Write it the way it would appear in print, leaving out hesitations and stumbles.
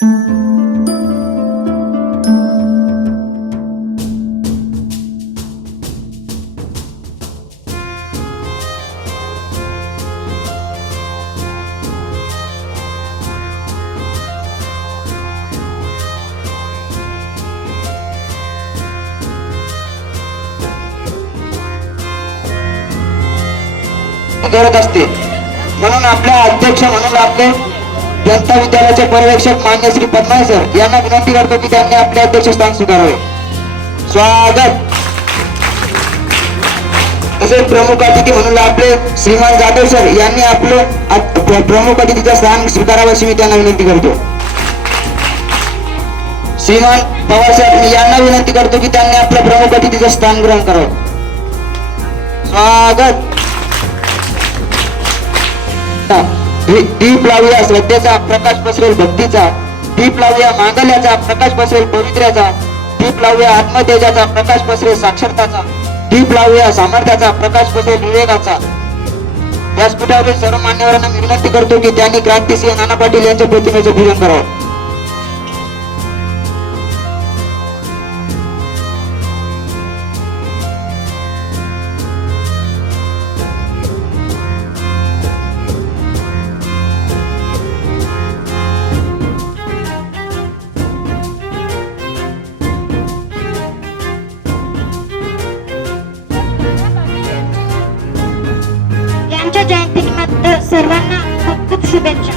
करत असते। म्हणून आपल्या अध्यक्ष म्हणून आपले जनता विद्यालयाचे पर्यवेक्षक मान्य श्री पद्माय सर यांना विनंती करतो की त्यांनी आपले अध्यक्षस्थान स्वीकारावे। स्वागत। तसेच प्रमुख अतिथी म्हणून आपले श्रीमान जाधव सर यांनी आपलं प्रमुख अतिथीचे स्थान स्वीकारावे अशी मी त्यांना विनंती करतो। श्रीमान पवार सर यांना विनंती करतो की त्यांनी आपलं प्रमुख अतिथीचे स्थान ग्रहण करावे। स्वागत। दीप लावूया श्रद्धेचा, प्रकाश पसरेल भक्तीचा, दीप लावूया मांगल्याचा, प्रकाश पसरेल पवित्र्याचा, दीप लावूया आत्मतेजाचा, प्रकाश पसरेल साक्षरताचा, दीप लावूया सामर्थ्याचा, प्रकाश पसरेल विवेकाचा। व्यासपीठावरील सर्व मान्यवरांना मी विनंती करतो की त्यांनी क्रांतिसिंह नाना पाटील यांच्या प्रतिमेचे पूजन करावं। जयंतीनिमित्त सर्वांना खूप खूप शुभेच्छा।